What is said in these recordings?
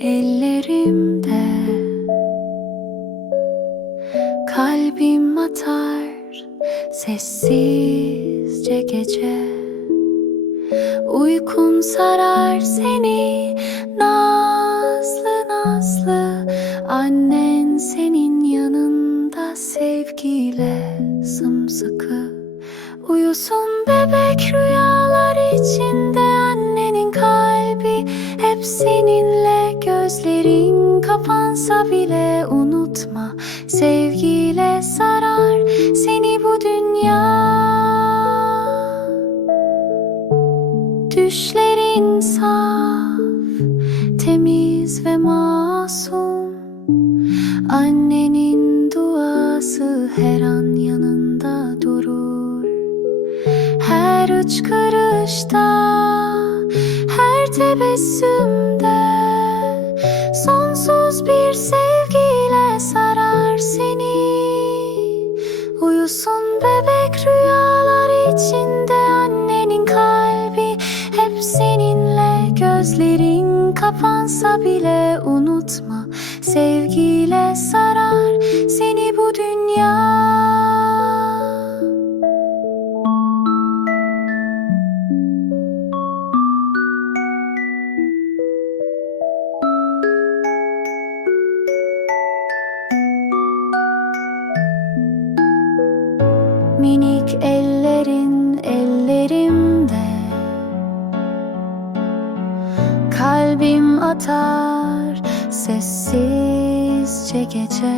ellerimde. Kalbim atar sessizce gece. Uykun sarar seni nazlı nazlı. Annen senin yanında sevgiyle sımsıkı. Uyusun bebek rüyalar içinde Hep seninle gözlerin kapansa bile unutma. Sevgiyle sarar seni bu dünya. Düşlerin saf, temiz ve masum. Annenin duası her an yanında durur. Her hıçkırışta, her tebessümde. Sonsuz bir sevgiyle sarar seni. Uyusun bebek rüyalar içinde annenin kalbi Hep seninle. Gözlerin kapansa bile unutma Sevgiyle sarar Minik ellerin ellerimde. Kalbim atar sessizce gece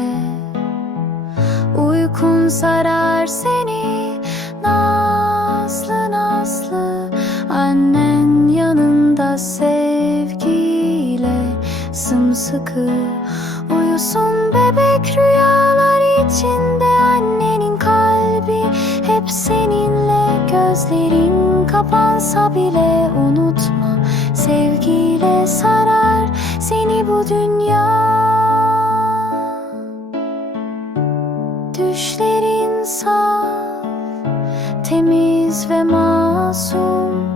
Uykun sarar seni nazlı nazlı. Annen yanında sevgiyle sımsıkı gözlerin kapansa bile unutma Sevgiyle sarar seni bu dünya. Düşlerin saf, temiz ve masum.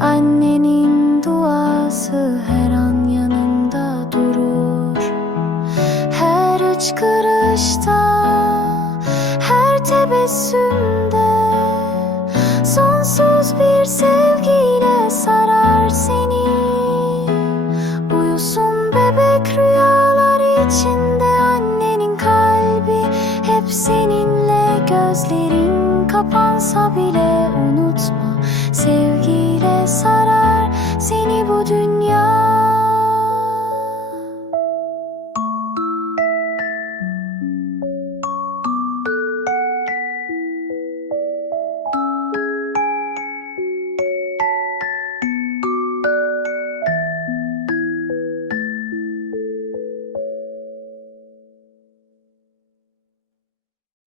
Annenin duası her an yanında durur. Her hıçkırışta, her tebessümde kapansa bile unutma. Sevgiyle sarar seni bu dünya.